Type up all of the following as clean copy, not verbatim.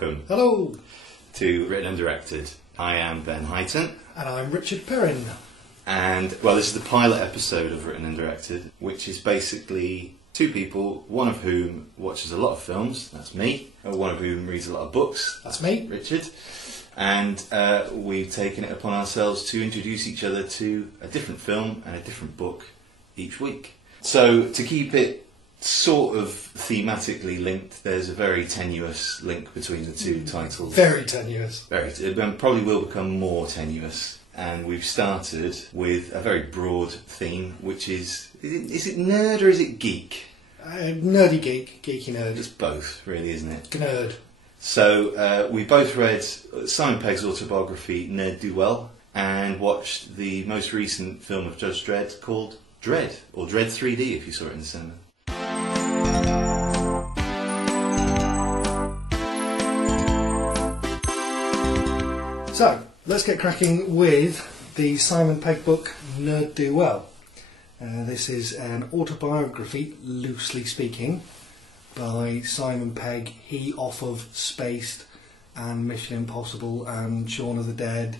welcome. Hello. To Written and Directed. I am Ben Highton. And I'm Richard Perrin. And, well, this is the pilot episode of Written and Directed, which is basically two people, one of whom watches a lot of films, that's me, and one of whom reads a lot of books, that's me, Richard. And we've taken it upon ourselves to introduce each other to a different film and a different book each week. So, to keep it sort of thematically linked, there's a very tenuous link between the two titles. Very tenuous. It probably will become more tenuous. And we've started with a very broad theme, which is it nerd or is it geek? Nerdy geek, geeky nerd. It's both, really, isn't it? Nerd. So we both read Simon Pegg's autobiography, Nerd Do Well, and watched the most recent film of Judge Dredd called Dredd, or Dredd 3D if you saw it in the cinema. So, let's get cracking with the Simon Pegg book, Nerd Do Well. This is an autobiography, loosely speaking, by Simon Pegg, he off of Spaced and Mission Impossible and Shaun of the Dead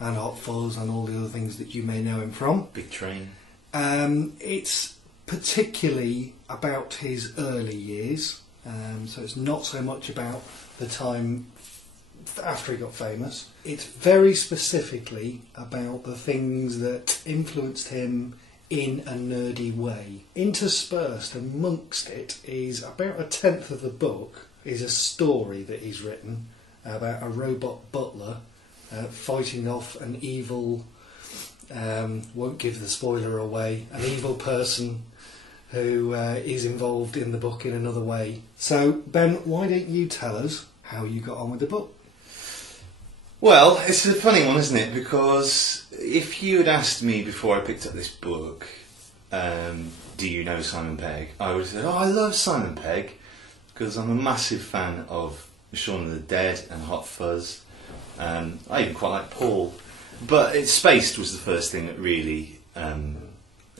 and Hot Fuzz and all the other things that you may know him from. Big Train. It's particularly about his early years, so it's not so much about the time after he got famous. It's very specifically about the things that influenced him in a nerdy way. Interspersed amongst it is about a tenth of the book is a story that he's written about a robot butler fighting off an evil, won't give the spoiler away, an evil person who is involved in the book in another way. So Ben, why don't you tell us how you got on with the book? Well, it's a funny one, isn't it? Because if you had asked me before I picked up this book, do you know Simon Pegg? I would have said, oh, I love Simon Pegg, because I'm a massive fan of Shaun of the Dead and Hot Fuzz. I even quite like Paul. But Spaced was the first thing that really I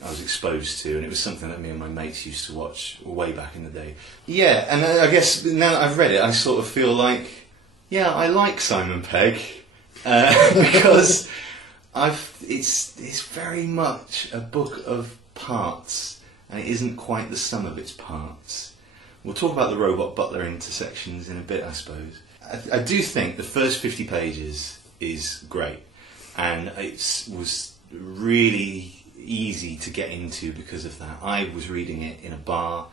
was exposed to, and it was something that me and my mates used to watch way back in the day. Yeah, and I guess now that I've read it, I sort of feel like, yeah, I like Simon Pegg because it's very much a book of parts, and it isn't quite the sum of its parts. We'll talk about the robot butler intersections in a bit, I suppose. I do think the first 50 pages is great, and it was really easy to get into because of that. I was reading it in a bar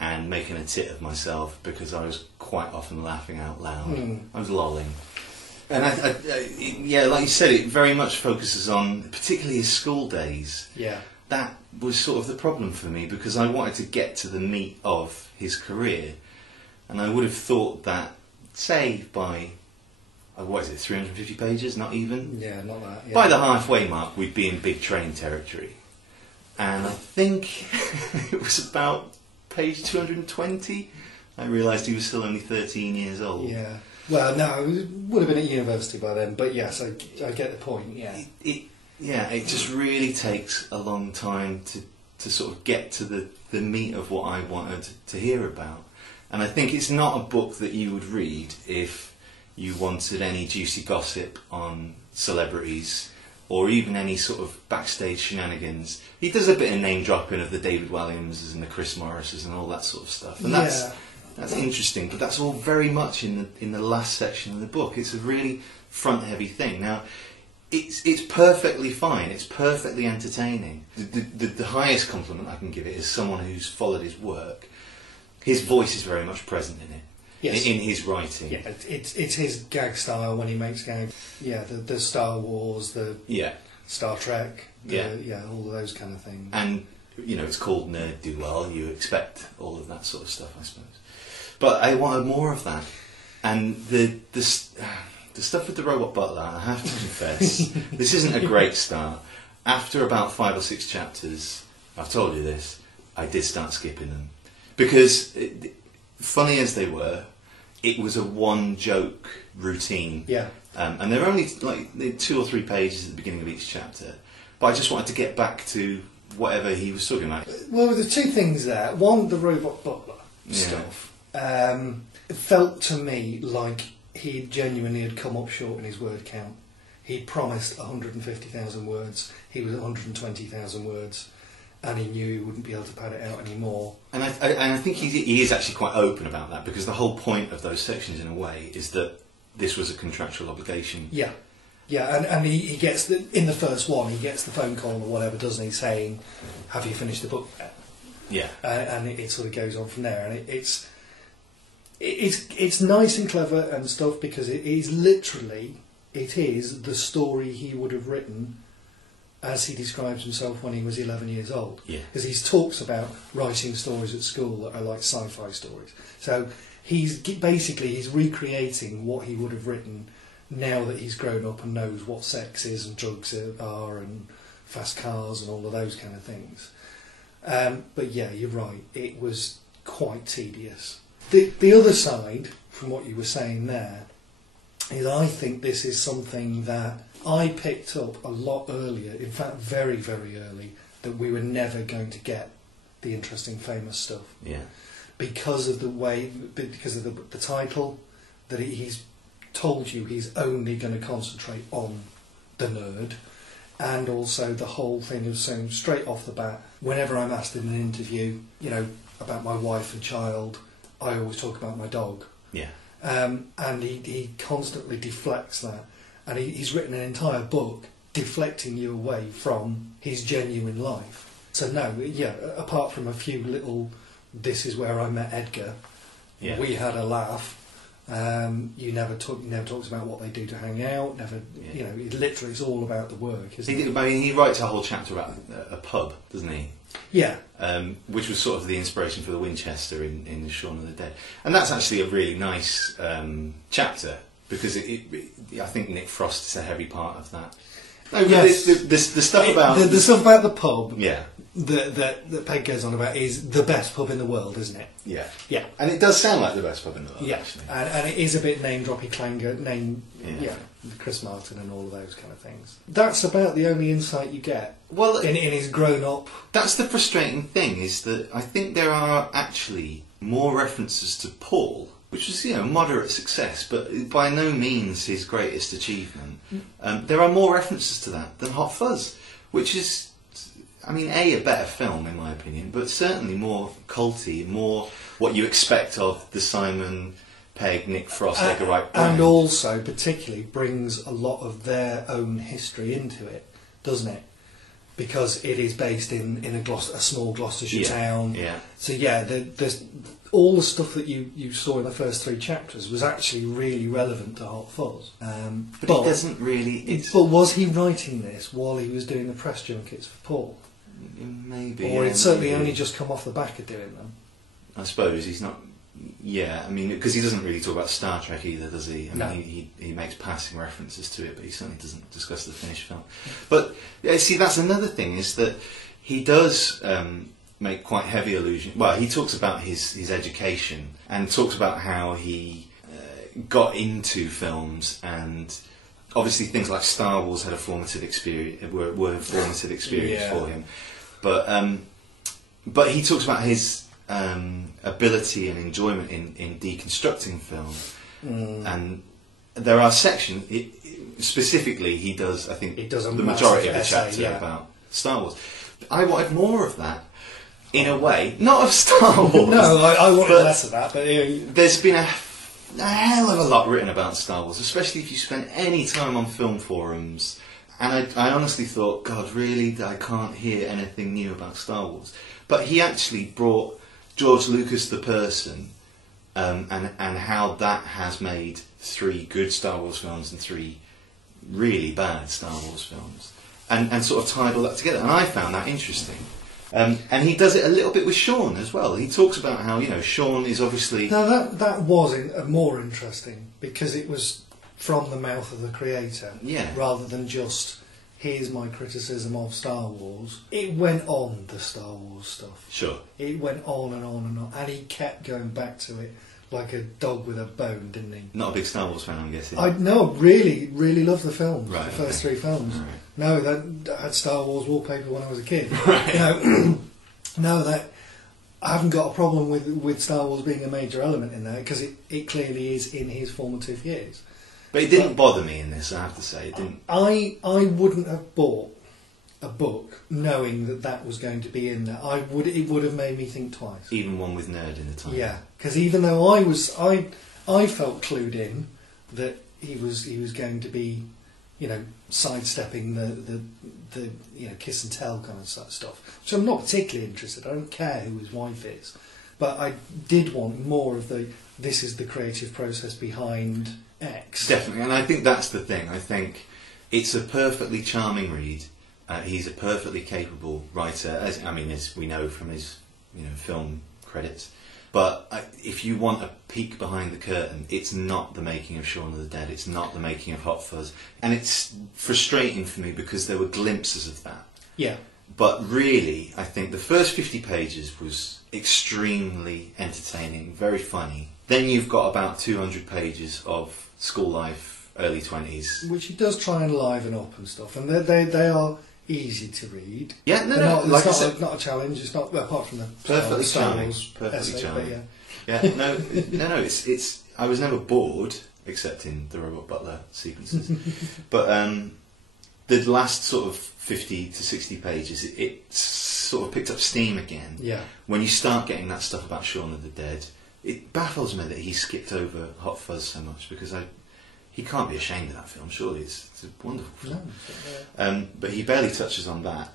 and making a tit of myself because I was quite often laughing out loud. I was lolling. And yeah, like you said, it very much focuses on particularly his school days. Yeah. That was sort of the problem for me because I wanted to get to the meat of his career. And I would have thought that, say, by, what is it, 350 pages, not even? Yeah, not that. Yeah. By the halfway mark, we'd be in Big Train territory. And I think it was about page 220, I realised he was still only 13 years old. Yeah. Well, no, it would have been at university by then, but yes, I get the point, yeah. It just really takes a long time to sort of get to the meat of what I wanted to hear about. And I think it's not a book that you would read if you wanted any juicy gossip on celebrities or even any sort of backstage shenanigans. He does a bit of name dropping of the David Walliamses and the Chris Morrises and all that sort of stuff, and that's interesting. But that's all very much in the last section of the book. It's a really front heavy thing. Now, it's perfectly fine. It's perfectly entertaining. The highest compliment I can give it is someone who's followed his work. His voice is very much present in it. Yes. In his writing. Yeah, it's his gag style when he makes gags. Yeah, the Star Wars, the Star Trek, all of those kind of things. And, it's called Nerd Do Well. You expect all of that sort of stuff, I suppose. But I wanted more of that. And the stuff with the robot butler, I have to confess, this isn't a great start. After about 5 or 6 chapters, I've told you this, I did start skipping them. Because, funny as they were, it was a one-joke routine. Yeah. And they're only like 2 or 3 pages at the beginning of each chapter. But I just wanted to get back to whatever he was talking about. Well, the two things there. One, the robot butler stuff. It felt to me like he genuinely had come up short in his word count. He promised 150,000 words. He was 120,000 words, and he knew he wouldn't be able to pad it out anymore. And I think he is actually quite open about that, because the whole point of those sections, in a way, is that this was a contractual obligation. Yeah. Yeah, and he gets, in the first one, he gets the phone call or whatever, doesn't he, saying, have you finished the book yet? Yeah. And it sort of goes on from there. And it's nice and clever and stuff, because it is the story he would have written as he describes himself when he was 11 years old. Yeah. Because he talks about writing stories at school that are like sci-fi stories. So he's recreating what he would have written now that he's grown up and knows what sex is and drugs are and fast cars and all of those kind of things. But yeah, you're right, it was quite tedious. The other side, from what you were saying there, is I think this is something that I picked up a lot earlier, in fact very, very early, that we were never going to get the interesting, famous stuff. Yeah. Because of the title, that he's told you he's only going to concentrate on the nerd, and also the whole thing of saying straight off the bat, whenever I'm asked in an interview, about my wife and child, I always talk about my dog. Yeah. And he constantly deflects that, and he's written an entire book deflecting you away from his genuine life. So no, yeah, apart from a few little, this is where I met Edgar, Yeah. we had a laugh. You never talks about what they do to hang out. Never, Yeah. Literally, it's all about the work. Isn't it? He writes a whole chapter about a pub, doesn't he? Yeah. Which was sort of the inspiration for the Winchester in Shaun of the Dead, and that's actually a really nice chapter, because I think Nick Frost is a heavy part of that. No, Yes. the stuff about the stuff about the pub. Yeah. That Peg goes on about is the best pub in the world, isn't it? Yeah. Yeah. And it does sound like the best pub in the world, Yeah, actually. and it is a bit name-droppy clanger, Chris Martin and all of those kind of things. That's about the only insight you get in his grown-up... That's the frustrating thing, is that I think there are actually more references to Paul, which was, moderate success, but by no means his greatest achievement. There are more references to that than Hot Fuzz, which is... a better film in my opinion, but certainly more culty, more what you expect of the Simon Pegg, Nick Frost, Edgar Wright brand. And also, particularly, brings a lot of their own history into it, doesn't it? Because it is based in a small Gloucestershire town. Yeah. So there's all the stuff that you saw in the first 3 chapters was actually really relevant to Hot Fuzz. But it doesn't really... But was he writing this while he was doing the press junkets for Paul? Maybe. Or it's certainly only just come off the back of doing them. I suppose he's not... Yeah, because he doesn't really talk about Star Trek either, does he? No. He makes passing references to it, but he certainly doesn't discuss the finished film. But, see, that's another thing, is that he does make quite heavy allusion... Well, he talks about his education, and talks about how he got into films, and... Obviously, things like Star Wars had a formative experience, were a formative experience for him, but he talks about his ability and enjoyment in deconstructing film, and there are sections. Specifically, he does. I think does the majority of the essay, chapter about Star Wars. I wanted more of that, in a way, not of Star Wars. No, I wanted less of that. But there's been a hell of a lot written about Star Wars, especially if you spend any time on film forums. And I honestly thought, God, really, I can't hear anything new about Star Wars. But he actually brought George Lucas the person, and how that has made 3 good Star Wars films and 3 really bad Star Wars films, and sort of tied all that together. And I found that interesting. And he does it a little bit with Shaun as well. He talks about how, Shaun is obviously... Now that was more interesting, because it was from the mouth of the creator, rather than just, here's my criticism of Star Wars. It went on, the Star Wars stuff. Sure. It went on and on and on, and he kept going back to it like a dog with a bone, didn't he? Not a big Star Wars fan, I'm guessing. Really, really loved the films, right, the first 3 films. Right. No, that I had Star Wars wallpaper when I was a kid. Right. No, that I haven't got a problem with Star Wars being a major element in there, because it clearly is in his formative years. But it didn't bother me in this, I have to say. It didn't. I wouldn't have bought a book knowing that was going to be in there. It would have made me think twice. Even one with nerd in the title. Yeah, because even though I felt clued in that he was going to be, sidestepping the kiss and tell kind of stuff, which I'm not particularly interested. I don't care who his wife is, but I did want more of this is the creative process behind X. Definitely, and I think that's the thing. I think it's a perfectly charming read. He's a perfectly capable writer, as we know from his film credits. But if you want a peek behind the curtain, it's not the making of Shaun of the Dead. It's not the making of Hot Fuzz, and it's frustrating for me because there were glimpses of that. Yeah. But really, I think the first 50 pages was extremely entertaining, very funny. Then you've got about 200 pages of school life, early 20s, which he does try and liven up and stuff, and they are easy to read. Yeah, it's not a challenge. It's not, apart from the perfectly Star charming, Wars perfectly essay, charming. But yeah, no. It's. I was never bored, except in the Robot Butler sequences. But the last sort of 50 to 60 pages, it sort of picked up steam again. Yeah. When you start getting that stuff about Shaun of the Dead, it baffles me that he skipped over Hot Fuzz so much, because he can't be ashamed of that film, surely. It's a wonderful film. No, but he barely touches on that.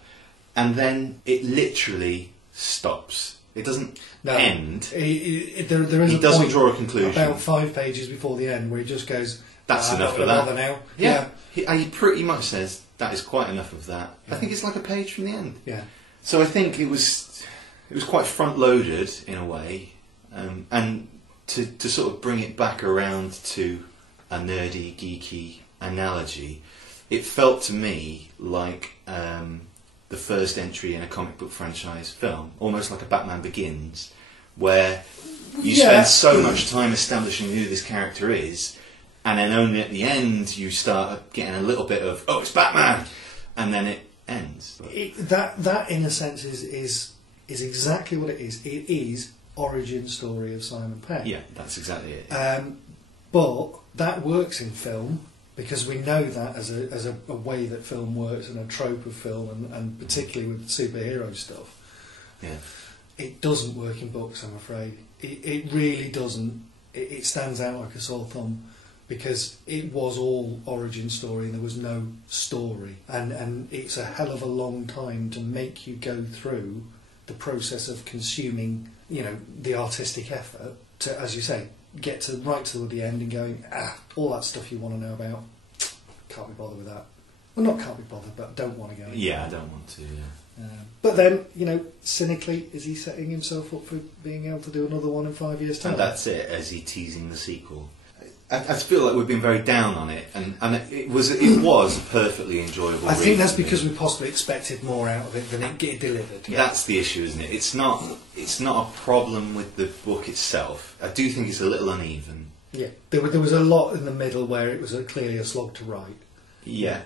And then it literally stops. It doesn't end. There is he a doesn't point draw a conclusion. About 5 pages before the end where he just goes, that's enough of that. Now. Yeah. He pretty much says, that is quite enough of that. Yeah. I think it's like a page from the end. Yeah. So I think it was quite front-loaded in a way. And to sort of bring it back around to a nerdy, geeky analogy, it felt to me like the first entry in a comic book franchise film, almost like a Batman Begins, where you spend so much time establishing who this character is, and then only at the end you start getting a little bit of, oh, it's Batman, and then it ends. That in a sense is exactly what it is. It is origin story of Simon Pegg. Yeah, that's exactly it. But that works in film, because we know that as a way that film works, and a trope of film, and particularly with superhero stuff. Yeah. It doesn't work in books, I'm afraid. It really doesn't. It stands out like a sore thumb, because it was all origin story and there was no story. And it's a hell of a long time to make you go through the process of consuming, the artistic effort to, as you say, get to right to the end and going, all that stuff you want to know about, can't be bothered with that. Well, not can't be bothered, but don't want to go. Yeah, I don't want to, yeah. But then, cynically, is he setting himself up for being able to do another one in 5 years' time? And that's it, as he teasing the sequel. I feel like we've been very down on it, and it was a perfectly enjoyable read. I think that's because we possibly expected more out of it than it delivered. Yeah. That's the issue, isn't it? It's not a problem with the book itself. I do think it's a little uneven. Yeah, there was a lot in the middle where it was clearly a slog to write. Yeah.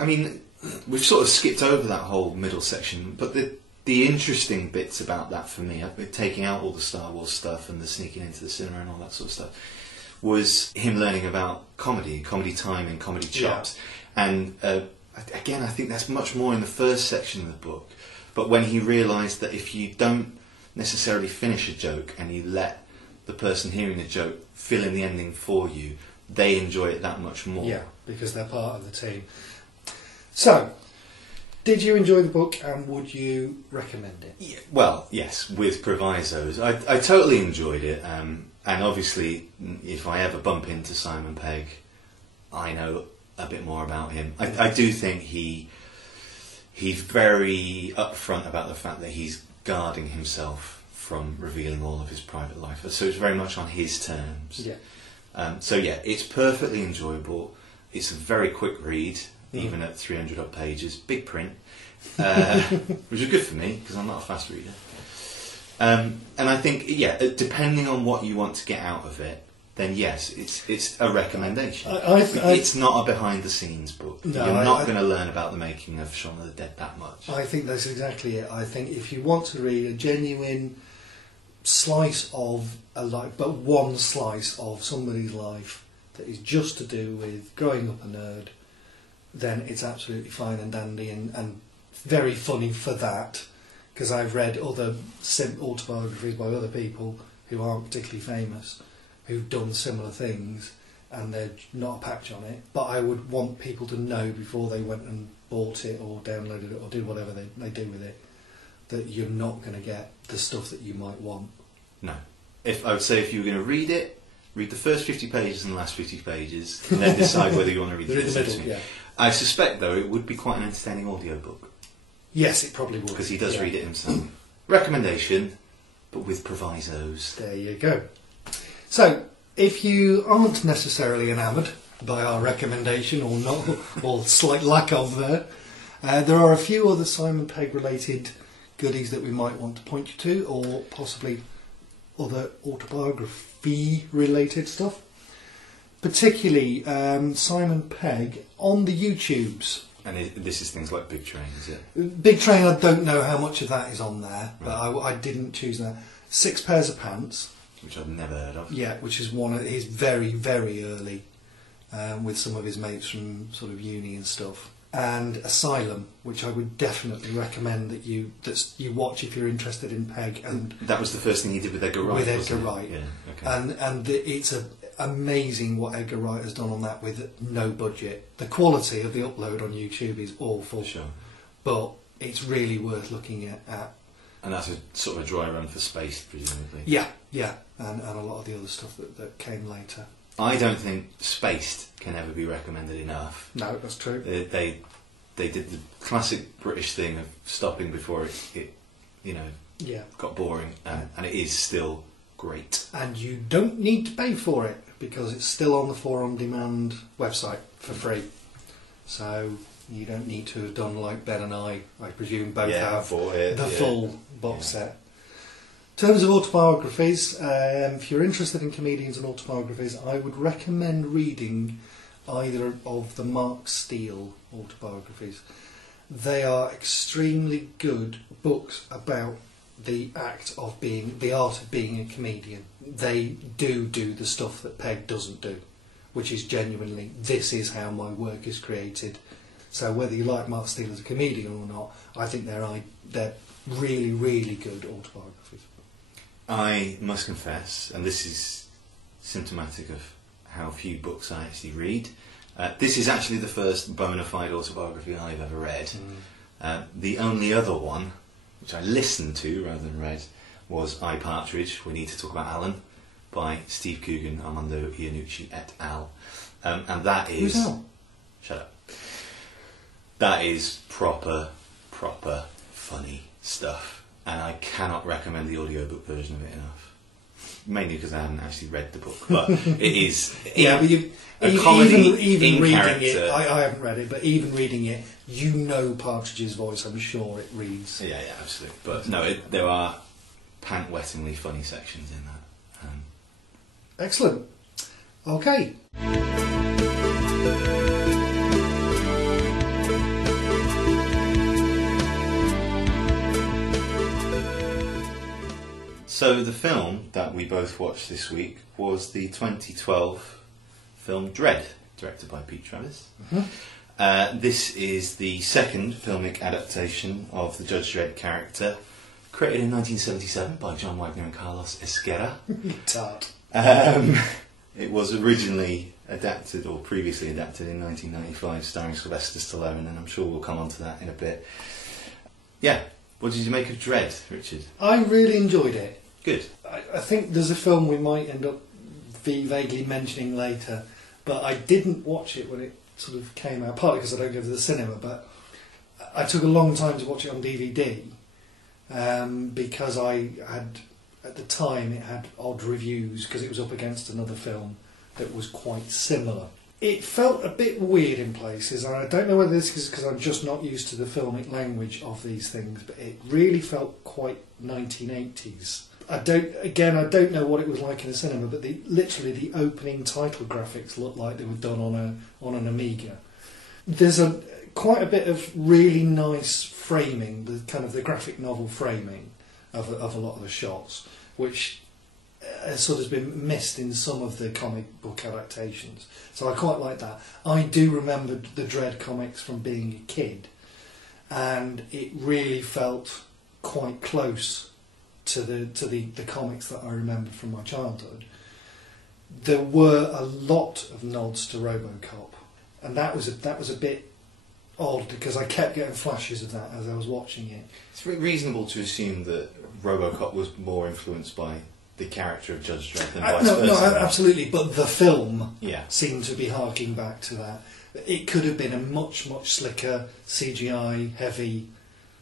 I mean, we've sort of skipped over that whole middle section, but the interesting bits about that for me, I've been taking out all the Star Wars stuff and the sneaking into the cinema and all that sort of stuff, was him learning about comedy timing, comedy chops. Yeah. And again, I think that's much more in the first section of the book. But when he realised that if you don't necessarily finish a joke and you let the person hearing the joke fill in the ending for you, they enjoy it that much more. Yeah, because they're part of the team. So, did you enjoy the book, and would you recommend it? Yeah, well, yes, with provisos. I totally enjoyed it. And obviously, if I ever bump into Simon Pegg, I know a bit more about him. I do think he's very upfront about the fact that he's guarding himself from revealing all of his private life. So it's very much on his terms. Yeah. So yeah, it's perfectly enjoyable. It's a very quick read, even at 300 odd pages, big print, which is good for me because I'm not a fast reader. And I think, yeah, depending on what you want to get out of it, then yes, it's a recommendation. It's not a behind-the-scenes book. No, You're not going to learn about the making of Shaun of the Dead that much. I think that's exactly it. I think if you want to read a genuine slice of a life, but one slice of somebody's life that is just to do with growing up a nerd, then it's absolutely fine and dandy and very funny for that, because I've read other autobiographies by other people who aren't particularly famous, who've done similar things, and they're not a patch on it. But I would want people to know before they went and bought it or downloaded it or did whatever they do with it, that you're not going to get the stuff that you might want. No. I would say if you were going to read it, read the first 50 pages and the last 50 pages, and then decide whether you want to read They're in the rest. middle, yeah. I suspect, though, it would be quite an entertaining audiobook. Yes, it probably would. Because he does read it himself. Recommendation, but with provisos. There you go. So, if you aren't necessarily enamoured by our recommendation, or not, or slight lack of there are a few other Simon Pegg related goodies that we might want to point you to, or possibly other autobiography related stuff. Particularly Simon Pegg on the YouTubes. And this is things like Big Train, is it? Big Train, I don't know how much of that is on there, but I didn't choose that. 6 Pairs of Pants. Which I've never heard of. Yeah, which is one of his very, very early, with some of his mates from sort of uni and stuff. And Asylum, which I would definitely recommend that you watch if you're interested in Pegg. And that was the first thing he did with Edgar Wright. With Edgar Wright, yeah. Okay. And it's amazing what Edgar Wright has done on that with no budget. The quality of the upload on YouTube is awful, sure, but it's really worth looking at. And that's a sort of a dry run for Space, presumably. Yeah, and a lot of the other stuff that came later. I don't think Spaced can ever be recommended enough. No, that's true. They did the classic British thing of stopping before it got boring, and it is still great. And you don't need to pay for it, because it's still on the 4 On Demand website for free. So you don't need to have done like Ben and I presume both have the full box set. In terms of autobiographies, if you're interested in comedians and autobiographies, I would recommend reading either of the Mark Steele autobiographies. They are extremely good books about the art of being a comedian. They do the stuff that Pegg doesn't do, which is genuinely, this is how my work is created. So whether you like Mark Steele as a comedian or not, I think they're really, really good autobiographies. I must confess, and this is symptomatic of how few books I actually read, this is actually the first bona fide autobiography I've ever read. The only other one, which I listened to rather than read, was I, Partridge, We Need to Talk About Alan, by Steve Coogan, Armando Iannucci et al. And that is... Who's Al? Shut up. That is proper funny stuff. And I cannot recommend the audiobook version of it enough. Mainly because I haven't actually read the book. But it is a comedy even in reading character. it, I haven't read it, but even reading it, you know Partridge's voice, I'm sure it reads. Yeah, absolutely. But no, there are pant-wettingly funny sections in that. Excellent. Okay. So the film that we both watched this week was the 2012 film Dread, directed by Pete Travis. Mm-hmm. This is the second filmic adaptation of the Judge Dredd character, created in 1977 by John Wagner and Carlos Ezquerra. Tart. It was originally adapted, or previously adapted, in 1995, starring Sylvester Stallone, and I'm sure we'll come on to that in a bit. Yeah, what did you make of Dread, Richard? I really enjoyed it. Good. I think there's a film we might end up vaguely mentioning later, but I didn't watch it when it sort of came out, partly because I don't go to the cinema, but I took a long time to watch it on DVD, because I had, at the time, it had odd reviews because it was up against another film that was quite similar. It felt a bit weird in places, and I don't know whether this is because I'm just not used to the filmic language of these things, but it really felt quite 1980s. I don't know what it was like in the cinema, but literally the opening title graphics looked like they were done on an Amiga. There's quite a bit of really nice framing, the kind of the graphic novel framing of a lot of the shots, which sort of been missed in some of the comic book adaptations. So I quite like that. I do remember the Dredd comics from being a kid, and it really felt quite close to the comics that I remember from my childhood. There were a lot of nods to RoboCop, and that was a bit odd because I kept getting flashes of that as I was watching it. It's reasonable to assume that RoboCop was more influenced by the character of Judge Dredd than vice versa. No, absolutely. But the film Yeah. seemed to be harking back to that. It could have been a much slicker CGI heavy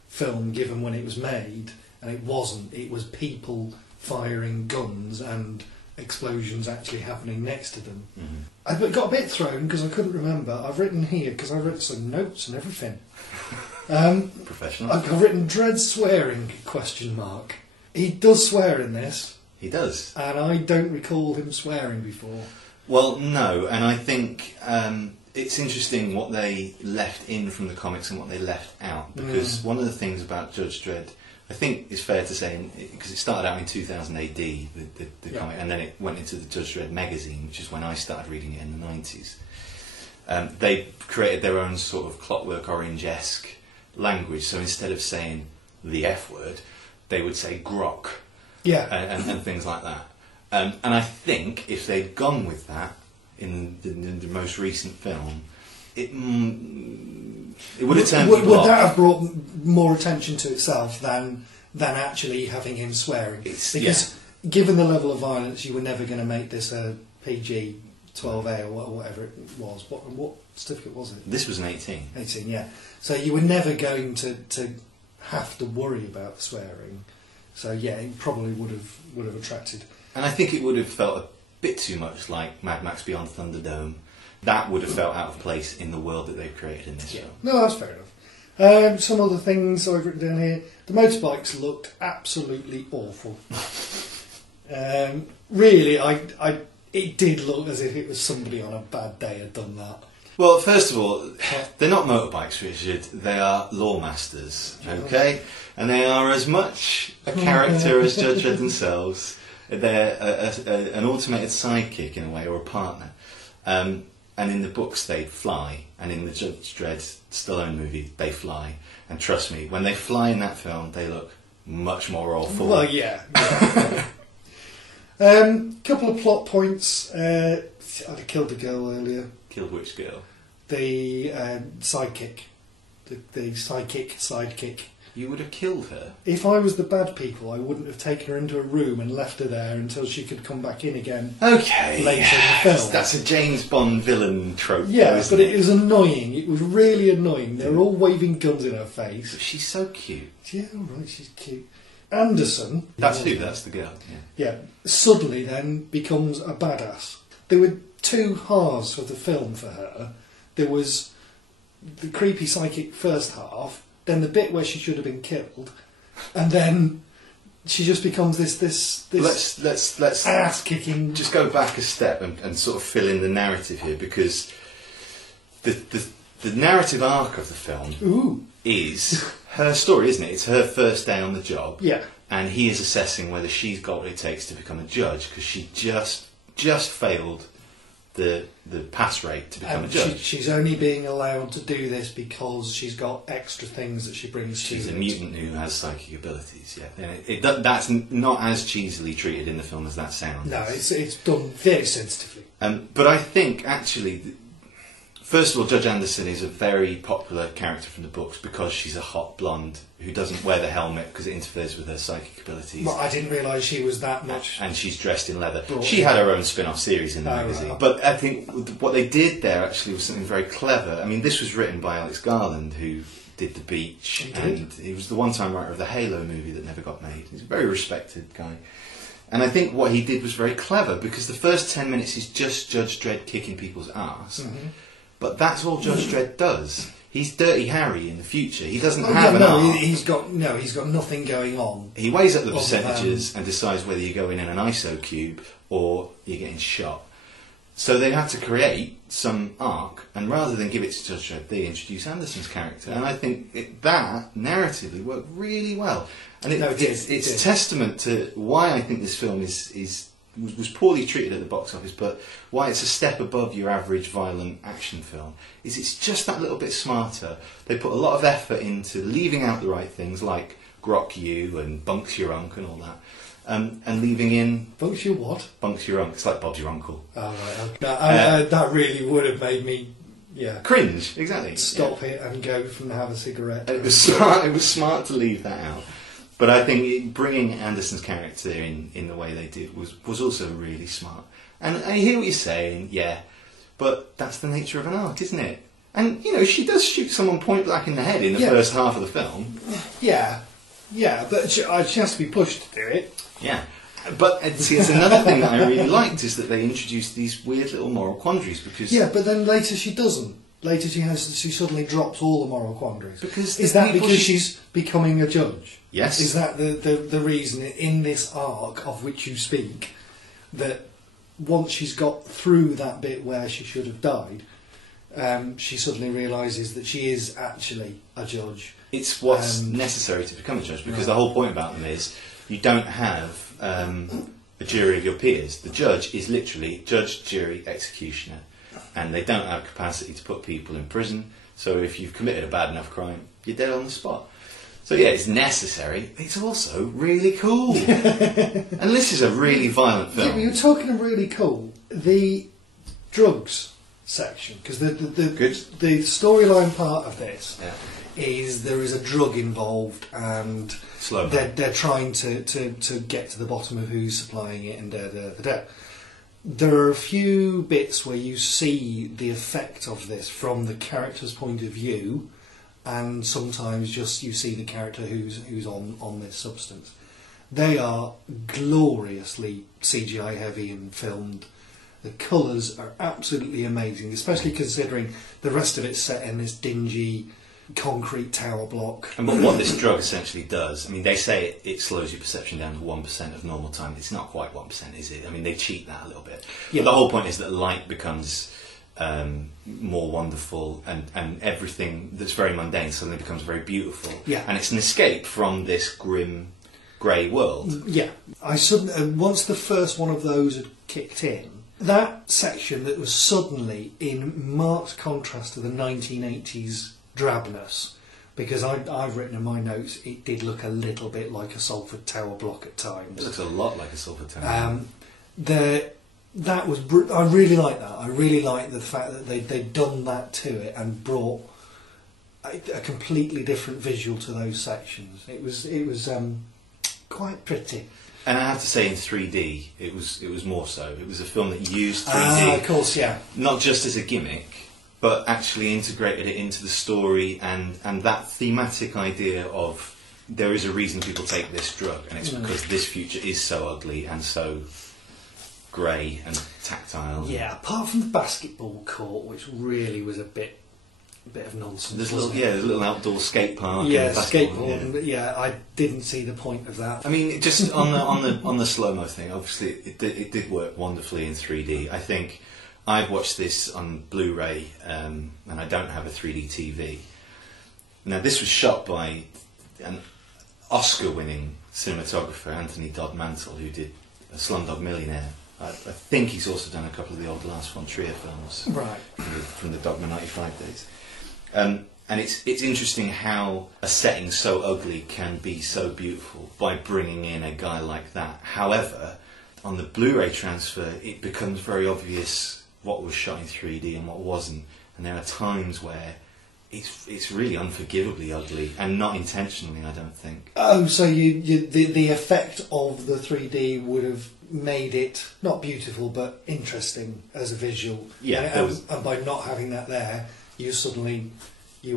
film given when it was made, and it wasn't. It was people firing guns and explosions actually happening next to them. Mm-hmm. I got a bit thrown because I couldn't remember. I've written here because I've written some notes and everything. Professional. I've written Dredd swearing ? He does swear in this. He does. And I don't recall him swearing before. Well, no, and I think it's interesting what they left in from the comics and what they left out, because one of the things about Judge Dredd, I think it's fair to say, because it started out in 2000 AD, the comic, and then it went into the Judge Dredd magazine, which is when I started reading it in the 90s. They created their own sort of Clockwork Orange-esque language, so instead of saying the F word, they would say grok. Yeah. And things like that. And I think if they'd gone with that in the most recent film, it would have turned people Would off. that have brought more attention to itself than actually having him swearing? Because given the level of violence, you were never going to make this a PG 12A or whatever it was. What certificate was it? This was an 18. 18, yeah. So you were never going to have to worry about the swearing. So yeah, it probably would have attracted. And I think it would have felt a bit too much like Mad Max Beyond Thunderdome. That would have felt out of place in the world that they've created in this film. No, that's fair enough. Some other things I've written down here. The motorbikes looked absolutely awful. Really, it did look as if it was somebody on a bad day had done that. Well, first of all, they're not motorbikes, Richard. They are lawmasters, okay? And they are as much a character as Judge Dredd themselves. They're an automated sidekick in a way, or a partner. And in the books, they fly. And in the Judge Dredd Stallone movie, they fly. And trust me, when they fly in that film, they look much more awful. Well, yeah. Couple of plot points. I'd have killed the girl earlier. Killed which girl? The sidekick. The sidekick. You would have killed her? If I was the bad people, I wouldn't have taken her into a room and left her there until she could come back in again. Okay. Later in the film. That's a James Bond villain trope. Yeah, but it was annoying. It was really annoying. They were all waving guns in her face. But she's so cute. Yeah, all right, she's cute. Anderson. That's who? That's the girl. Yeah. Suddenly then becomes a badass. There were two halves of the film for her. There was the creepy psychic first half, then the bit where she should have been killed, and then she just becomes this Let's ass kicking. just go back a step and sort of fill in the narrative here, because the narrative arc of the film is her story, isn't it? It's her first day on the job. Yeah. And he is assessing whether she's got what it takes to become a judge, because she just failed the pass rate to become a judge. She's only being allowed to do this because she's got extra things that she brings to it. She's a mutant who has psychic abilities, yeah. And that's not as cheesily treated in the film as that sounds. No, it's done very sensitively. But I think, actually, first of all, Judge Anderson is a very popular character from the books because she's a hot blonde who doesn't wear the helmet because it interferes with her psychic abilities. Well, I didn't realise she was that much. And she's dressed in leather. Brought She had her own spin-off series in the magazine. Right. But I think what they did there actually was something very clever. I mean, this was written by Alex Garland, who did The Beach, and he was the one-time writer of the Halo movie that never got made. He's a very respected guy. And I think what he did was very clever, because the first 10 minutes is just Judge Dredd kicking people's arse. Mm-hmm. But that's all Judge Dredd does. He's Dirty Harry in the future. He doesn't Oh, have yeah, an arc. he's got nothing going on. He weighs up the Other percentages and decides whether you go in an ISO cube or you're getting shot. So they had to create some arc, and rather than give it to Judge Dredd, they introduce Anderson's character, and I think that narratively worked really well. And it's a testament to why I think this film was poorly treated at the box office, but why it's a step above your average violent action film. It's just that little bit smarter. They put a lot of effort into leaving out the right things, like Grok You and Bunks Your Unk and all that. And leaving in... Bunks your what? Bunks Your Unk. It's like Bob's Your Uncle. Oh, right. Okay. That really would have made me, cringe, exactly. Stop it and go and have a cigarette. It was smart. It was smart to leave that out. But I think bringing Anderson's character in the way they did was also really smart. And I hear what you're saying, but that's the nature of an arc, isn't it? And, she does shoot someone point blank in the head in the first half of the film. Yeah, but she has to be pushed to do it. Yeah. But see, it's another thing that I really liked is that they introduced these weird little moral quandaries because... Yeah, but then later she doesn't. Later she suddenly drops all the moral quandaries. Is that because she's becoming a judge? Yes. Is that the reason in this arc of which you speak, that once she's got through that bit where she should have died, she suddenly realises that she is actually a judge? It's what's necessary to become a judge, because the whole point about them is you don't have a jury of your peers. The judge is literally judge, jury, executioner, and they don't have capacity to put people in prison. So if you've committed a bad enough crime, you're dead on the spot. So yeah, it's necessary. It's also really cool. And this is a really violent film. Yeah, but you're talking really cool. The drugs section, because the storyline part of this is there is a drug involved, and they're trying to get to the bottom of who's supplying it, and there are a few bits where you see the effect of this from the character's point of view, and sometimes just you see the character who's on this substance. They are gloriously CGI heavy and filmed. The colours are absolutely amazing, especially considering the rest of it's set in this dingy concrete tower block. And what this drug essentially does, I mean, they say it slows your perception down to 1% of normal time. It's not quite 1%, is it? I mean, they cheat that a little bit. Yeah. But the whole point is that light becomes more wonderful, and everything that's very mundane suddenly becomes very beautiful. Yeah. And it's an escape from this grim, grey world. Yeah. Once the first one of those had kicked in, that section that was suddenly in marked contrast to the 1980s drabness, because I've written in my notes it did look a little bit like a Salford Tower block at times. It looks a lot like a Salford Tower. I really like that. I really like the fact that they'd done that to it and brought a completely different visual to those sections. It was quite pretty. And I have to say, in 3D, it was more so. It was a film that used 3D, of course, yeah, not just as a gimmick, but actually integrated it into the story, and that thematic idea of there is a reason people take this drug, and it's because this future is so ugly and so grey and tactile. Yeah, apart from the basketball court, which really was a bit of nonsense. There's a little outdoor skate park. Yeah, skateboard. Yeah, I didn't see the point of that. I mean, just on the slow-mo thing, obviously it did work wonderfully in 3D. I think I've watched this on Blu-ray, and I don't have a 3D TV. Now, this was shot by an Oscar-winning cinematographer, Anthony Dodd Mantle, who did Slumdog Millionaire. I think he's also done a couple of the old Lars von Trier films, right, from the Dogma 95 days. And it's interesting how a setting so ugly can be so beautiful by bringing in a guy like that. However, on the Blu-ray transfer, it becomes very obvious what was shot in 3D and what wasn't. And there are times where it's really unforgivably ugly, and not intentionally, I don't think. Oh, so the effect of the 3D would have made it not beautiful but interesting as a visual. Yeah, and by not having that there, you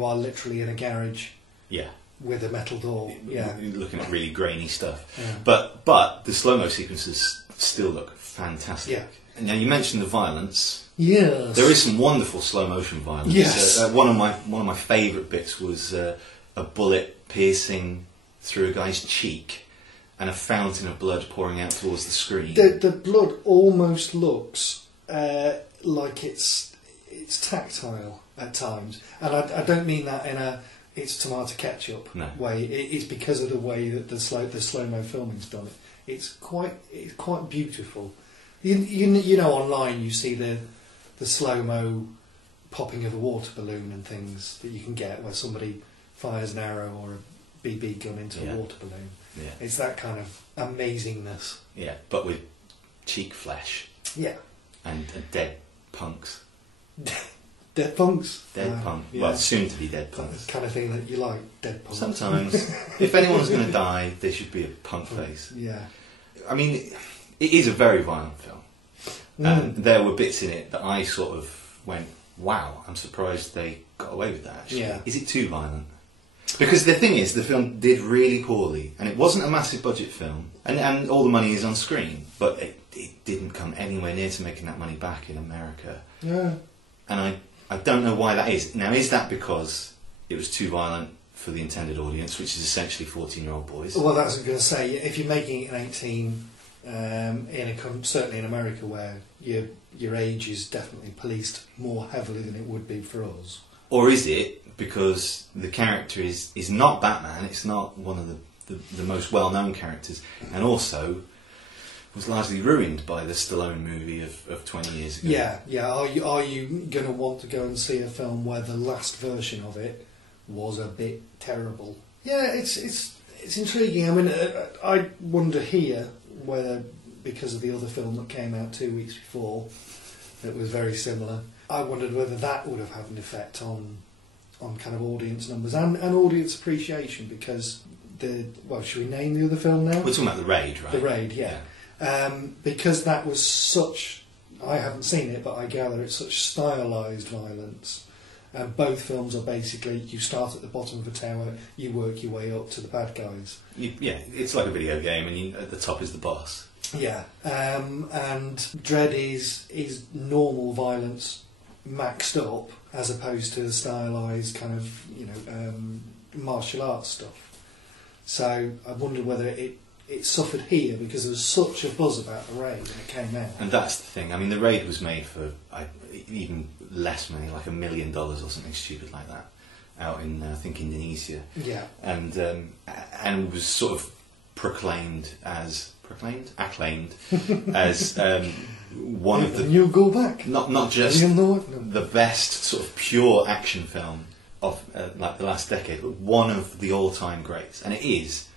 are literally in a garage. Yeah. With a metal door. Yeah. You're looking at really grainy stuff. Yeah. But the slow-mo sequences still look fantastic. Yeah. Now, you mentioned the violence. Yes. There is some wonderful slow motion violence. Yes. One of my favourite bits was a bullet piercing through a guy's cheek and a fountain of blood pouring out towards the screen. The blood almost looks like it's tactile at times, and I don't mean that in a it's tomato ketchup way. It's because of the way that the slow mo filming's done it. It's quite beautiful. You know, online you see the slow mo popping of a water balloon and things that you can get where somebody fires an arrow or a BB gun into a water balloon. Yeah. It's that kind of amazingness. Yeah, but with cheek flesh. Yeah. And dead punks. Dead punks? Dead punk. Yeah. Well, soon to be dead punks. The kind of thing that you like, dead punks. Sometimes. If anyone's going to die, there should be a punk face. Yeah. I mean, it is a very violent film. And there were bits in it that I sort of went, wow, I'm surprised they got away with that, actually. Yeah. Is it too violent? Because the thing is, the film did really poorly, and it wasn't a massive budget film, and all the money is on screen, but it didn't come anywhere near to making that money back in America. Yeah. And I don't know why that is. Now, is that because it was too violent for the intended audience, which is essentially 14-year-old boys? Well, that's what I was going to say. If you're making it an 18, certainly in America, where your age is definitely policed more heavily than it would be for us. Or is it because the character is not Batman, it's not one of the most well-known characters, and also was largely ruined by the Stallone movie of 20 years ago? Yeah. Are you going to want to go and see a film where the last version of it was a bit terrible? Yeah, it's intriguing. I mean, I wonder here whether, because of the other film that came out 2 weeks before that was very similar, I wondered whether that would have had an effect on kind of audience numbers and audience appreciation, because should we name the other film now? We're talking about The Raid, right? The Raid, yeah. Because that was such, I haven't seen it, but I gather it's such stylised violence. And both films are basically, you start at the bottom of a tower, you work your way up to the bad guys. It's like a video game, and at the top is the boss. Yeah, and Dread is normal violence maxed up, as opposed to the stylised kind of, martial arts stuff. So I wondered whether it suffered here because there was such a buzz about The Raid when it came out. And that's the thing. I mean, The Raid was made for even less money, like $1 million or something stupid like that, out in I think Indonesia. Yeah. And was sort of acclaimed as one of the. You go back. Not just the best sort of pure action film of like the last decade, but one of the all-time greats, and it is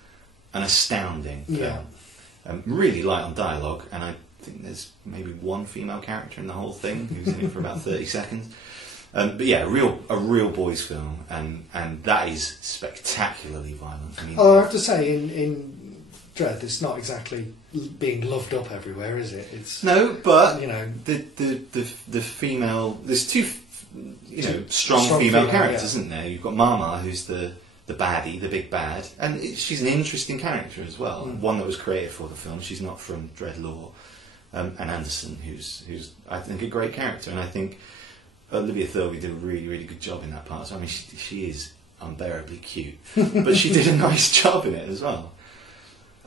an astounding film. Really light on dialogue, and I think there's maybe one female character in the whole thing who's in it for about 30 seconds. But yeah, a real boys' film, and that is spectacularly violent. I mean, I have to say, in Dread, it's not exactly being loved up everywhere, is it? It's no, but the female, there's two strong female characters, isn't there? You've got Mama, who's the baddie, the big bad, and she's an interesting character as well. One that was created for the film. She's not from Dread Law. And Anderson, who's I think a great character, and I think Olivia Thirlby did a really, really good job in that part. So I mean, she is unbearably cute, but she did a nice job in it as well.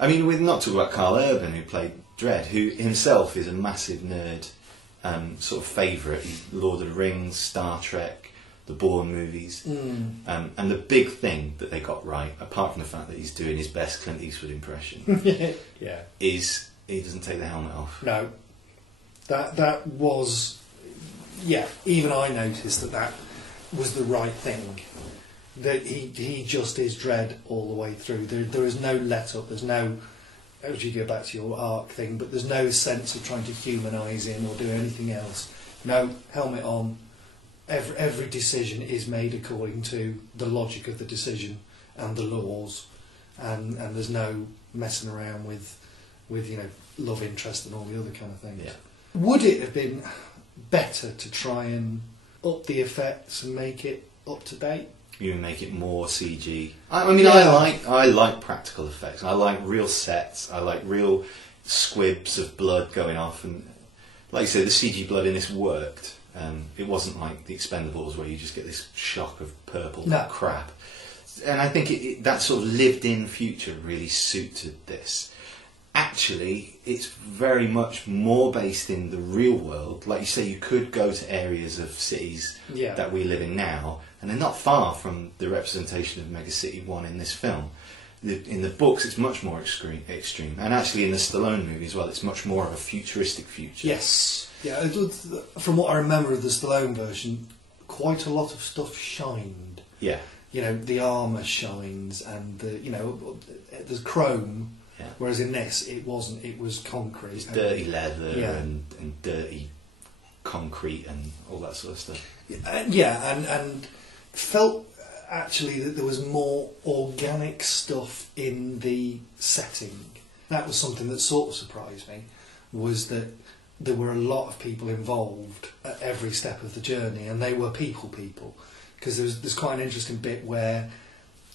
I mean, we're not talking about Carl Urban, who played Dredd, who himself is a massive nerd, sort of favourite. He's Lord of the Rings, Star Trek, the Bourne movies, and the big thing that they got right, apart from the fact that he's doing his best Clint Eastwood impression, is he doesn't take the helmet off. No, that was, even I noticed that was the right thing. That he just is Dread all the way through. There is no let up. There's no, as you go back to your arc thing, but there's no sense of trying to humanise him or do anything else. No, helmet on. Every decision is made according to the logic of the decision and the laws, and there's no messing around with love interest and all the other kind of things. Yeah. Would it have been better to try and up the effects and make it up to date? You make it more CG. I mean, I like practical effects. I like real sets. I like real squibs of blood going off, and like you said, the CG blood in this worked. It wasn't like the Expendables where you just get this shock of purple crap. And I think that sort of lived-in future really suited this. Actually, it's very much more based in the real world. Like you say, you could go to areas of cities that we live in now, and they're not far from the representation of Mega City 1 in this film. In the books, it's much more extreme. And actually in the Stallone movie as well, it's much more of a futuristic future. Yes. Yeah, from what I remember of the Stallone version, quite a lot of stuff shined. Yeah. You know, the armour shines and there's chrome, whereas in this it wasn't, it was concrete. It's dirty leather and dirty concrete and all that sort of stuff. And felt actually that there was more organic stuff in the setting. That was something that sort of surprised me, was that there were a lot of people involved at every step of the journey, and they were people. Because there's quite an interesting bit where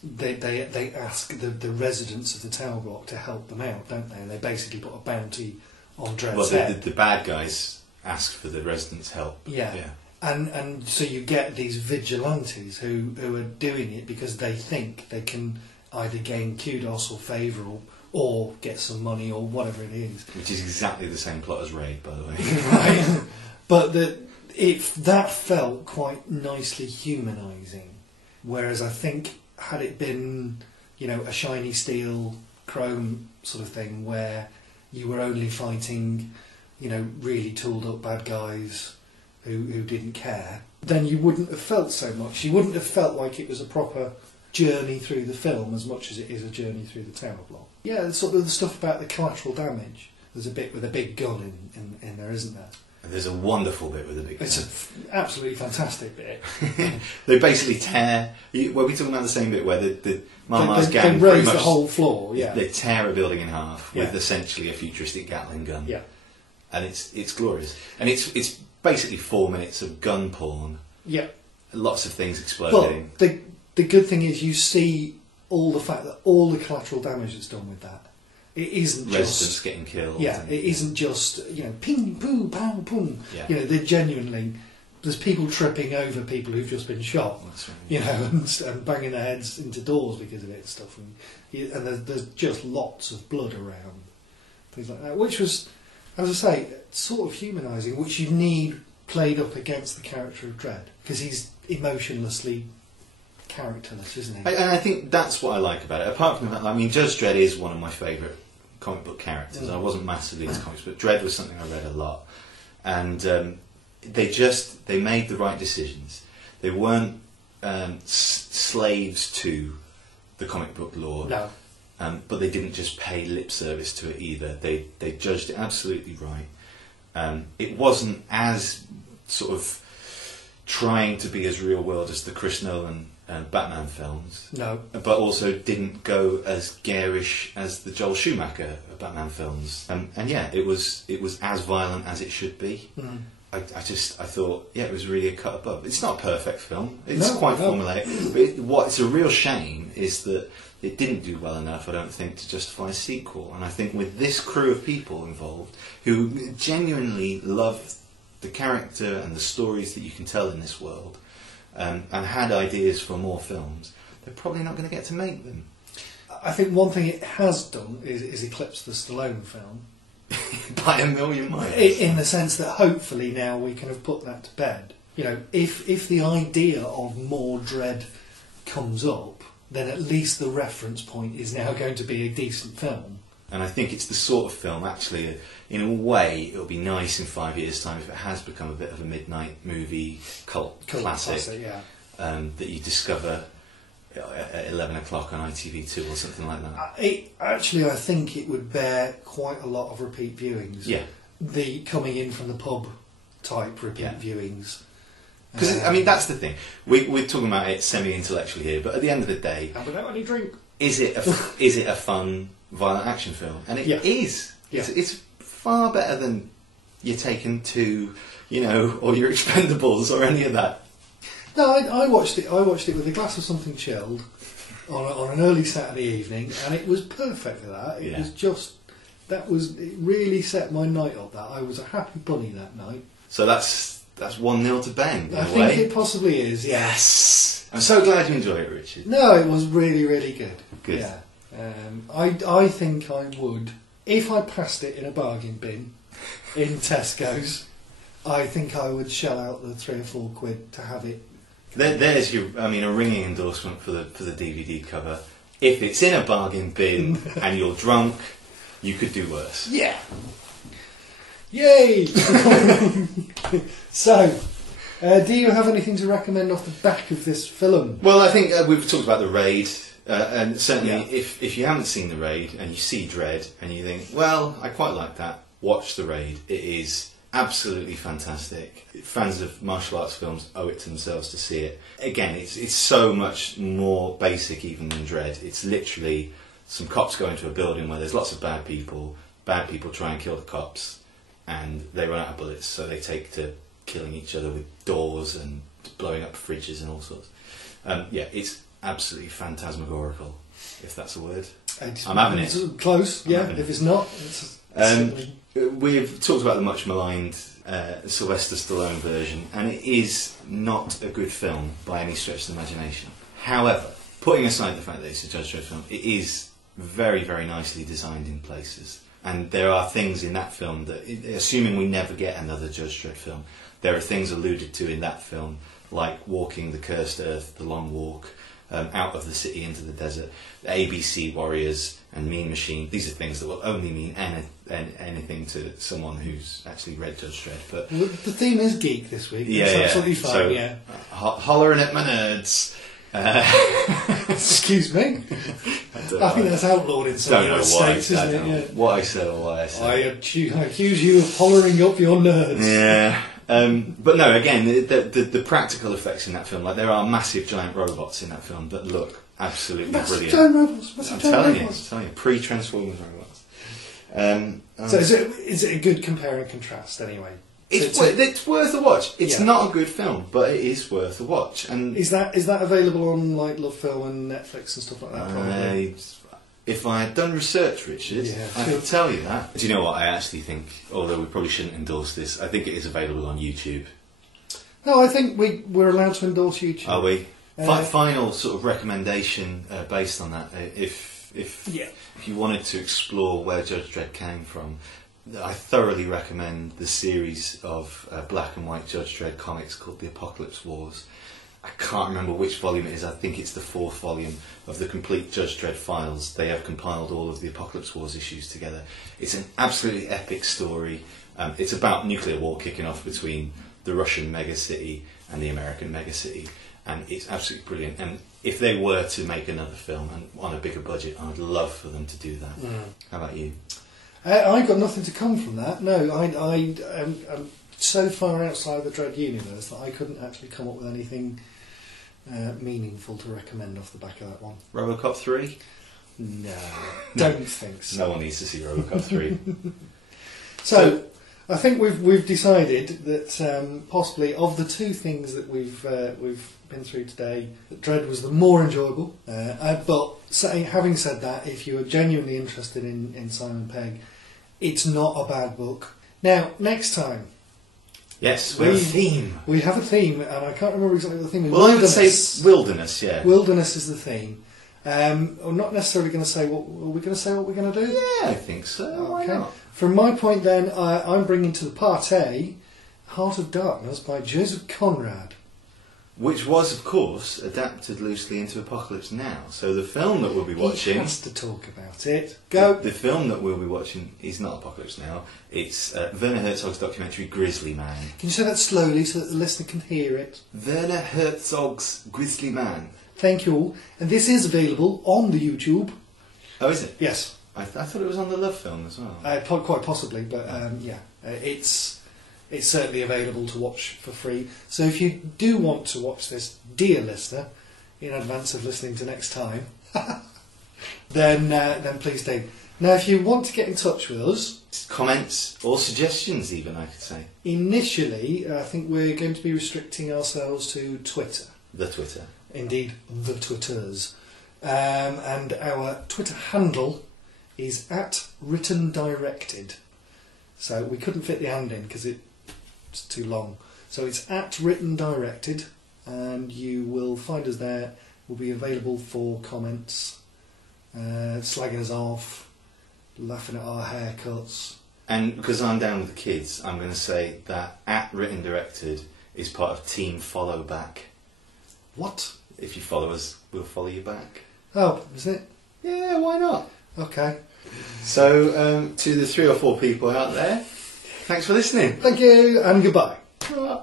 they ask the residents of the Tower Block to help them out, don't they? And they basically put a bounty on Dredd's head. The bad guys ask for the residents' help. Yeah. And so you get these vigilantes who are doing it because they think they can either gain kudos or favour or get some money or whatever it is. Which is exactly the same plot as Raid, by the way. Right. But that felt quite nicely humanising. Whereas I think had it been, a shiny steel, chrome sort of thing where you were only fighting, really tooled up bad guys who didn't care, then you wouldn't have felt so much. You wouldn't have felt like it was a proper journey through the film as much as it is a journey through the Tower Block. Yeah, sort of the stuff about the collateral damage. There's a bit with a big gun in there, isn't there? There's a wonderful bit with a big gun. It's an absolutely fantastic bit. They basically tear... Were we talking about the same bit where the Marmar's gang... They raise the whole floor, yeah. They tear a building in half with essentially a futuristic Gatling gun. Yeah. And it's glorious. And it's basically 4 minutes of gun porn. Yeah. Lots of things exploding. Well, the good thing is you see all the fact that all the collateral damage that's done with that. It isn't residents just getting killed. Yeah, it isn't just ping, poo, pow, pung. Yeah. They're genuinely, there's people tripping over people who've just been shot. That's right. And banging their heads into doors because of it and stuff. And there's just lots of blood around, things like that. Which was, as I say, sort of humanising, which you need played up against the character of Dredd, because he's emotionlessly characterless, isn't he? And I think that's what I like about it. Apart from that, Judge Dredd is one of my favourite comic book characters. I wasn't massively into comics, but Dredd was something I read a lot. And they made the right decisions. They weren't slaves to the comic book lore. No. But they didn't just pay lip service to it either. They judged it absolutely right. It wasn't as sort of trying to be as real world as the Chris Nolan Batman films. No. But also didn't go as garish as the Joel Schumacher Batman films. And yeah, it was as violent as it should be. Mm. I thought, it was really a cut above. It's not a perfect film. It's quite formulaic. But what's a real shame is that it didn't do well enough, I don't think, to justify a sequel. And I think with this crew of people involved who genuinely love the character and the stories that you can tell in this world, and had ideas for more films, they're probably not going to get to make them. I think one thing it has done is eclipse the Stallone film. By a million miles. In the sense that hopefully now we can have put that to bed. If the idea of more Dredd comes up, then at least the reference point is now going to be a decent film. And I think it's the sort of film, actually, in a way, it'll be nice in 5 years' time if it has become a bit of a midnight movie cult classic that you discover at 11 o'clock on ITV2 or something like that. I think it would bear quite a lot of repeat viewings. Yeah. The coming in from the pub type repeat viewings. Because, that's the thing. We're talking about it semi-intellectually here, but at the end of the day... And without any drink. Is it a fun, violent action film? And it is. Yeah. It's far better than your Taken 2, or your Expendables or any of that. No, I watched it. I watched it with a glass of something chilled on an early Saturday evening, and it was perfect for that. It was just it really set my night up. That I was a happy bunny that night. So that's 1-0 to Ben. In I a think way. it possibly is. Yeah. Yes. I'm so glad you enjoyed it, Richard. No, it was really, really good. Good. Yeah. I think I would, if I passed it in a bargain bin in Tesco's, I think I would shell out the £3 or £4 to have it. There's a ringing endorsement for the DVD cover. If it's in a bargain bin and you're drunk, you could do worse. Yeah. Yay! So, do you have anything to recommend off the back of this film? Well, I think we've talked about The Raid, and certainly if you haven't seen The Raid and you see Dread and you think, well, I quite like that, watch The Raid. It is absolutely fantastic. Fans of martial arts films owe it to themselves to see it. Again, it's so much more basic even than Dread. It's literally some cops go into a building where there's lots of bad people try and kill the cops, and they run out of bullets, so they take to killing each other with doors and blowing up fridges and all sorts. It's absolutely phantasmagorical, if that's a word. I'm having it. Close, yeah. If it's not, it's we've talked about the much maligned Sylvester Stallone version, and it is not a good film by any stretch of the imagination. However, putting aside the fact that it's a Judge Dredd film, it is very, very nicely designed in places. And there are things in that film that, assuming we never get another Judge Dredd film, there are things alluded to in that film, like walking the cursed earth, the long walk, out of the city into the desert, the ABC Warriors and Mean Machine. These are things that will only mean anything to someone who's actually read Judge Dredd. But the theme is Geek this week. Yeah, it's absolutely fine. So, yeah. Hollering at my nerds. Excuse me. I think that's outlawed in some of the states, isn't it? Yeah. What I said or what I said. I accuse you of hollering up your nerds. Yeah. But no, again, the practical effects in that film, like there are massive giant robots in that film that look absolutely brilliant. Giant robots. I'm telling you, pre-Transformers robots. So is it a good compare and contrast anyway? It's worth a watch. It's not a good film, but it is worth a watch. And is that available on like Love Film and Netflix and stuff like that? Probably. If I had done research, Richard, I could tell you that. Do you know what I actually think? Although we probably shouldn't endorse this, I think it is available on YouTube. No, I think we're allowed to endorse YouTube. Are we? Final sort of recommendation based on that. If you wanted to explore where Judge Dredd came from, I thoroughly recommend the series of black and white Judge Dredd comics called The Apocalypse Wars. I can't remember which volume it is. I think it's the 4th volume of the complete Judge Dredd files. They have compiled all of the Apocalypse Wars issues together. It's an absolutely epic story. It's about nuclear war kicking off between the Russian megacity and the American megacity, and it's absolutely brilliant. And if they were to make another film and on a bigger budget, I'd love for them to do that. How about you? I got nothing to come from that. No, I'm so far outside the Dredd universe that I couldn't actually come up with anything meaningful to recommend off the back of that one. RoboCop 3? No, don't think so. No one needs to see RoboCop 3. So I think we've decided that possibly of the two things that we've been through today, that Dredd was the more enjoyable. But having said that, if you are genuinely interested in Simon Pegg, it's not a bad book. Now, next time. Yes, we have a theme. We have a theme, and I can't remember exactly what the theme is. Well, I would say wilderness, yeah. Wilderness is the theme. I'm not necessarily going to say what... Are we going to say what we're going to do? Yeah, I think so. Okay. Why not? From my point then, I'm bringing to the party Heart of Darkness by Joseph Conrad. Which was, of course, adapted loosely into Apocalypse Now. So the film that we'll be watching... He has to talk about it. Go! The film that we'll be watching is not Apocalypse Now. It's Werner Herzog's documentary Grizzly Man. Can you say that slowly so that the listener can hear it? Werner Herzog's Grizzly Man. Thank you all. And this is available on the YouTube. Oh, is it? Yes. I thought it was on the Love Film as well. Quite possibly, but it's certainly available to watch for free. So if you do want to watch this, dear listener, in advance of listening to next time, then please do. Now, if you want to get in touch with us... Comments or suggestions even, I could say. Initially, I think we're going to be restricting ourselves to Twitter. The Twitter. Indeed, the Twitters. And our Twitter handle is at written directed. So we couldn't fit the and in because it's too long. So it's at written directed, and you will find us there. We'll be available for comments, slagging us off, laughing at our haircuts. And because I'm down with the kids, I'm going to say that at written directed is part of Team Follow Back. What? If you follow us, we'll follow you back. Oh, is it? Yeah, why not? Okay. So, to the 3 or 4 people out there, thanks for listening. Thank you, and goodbye. Right.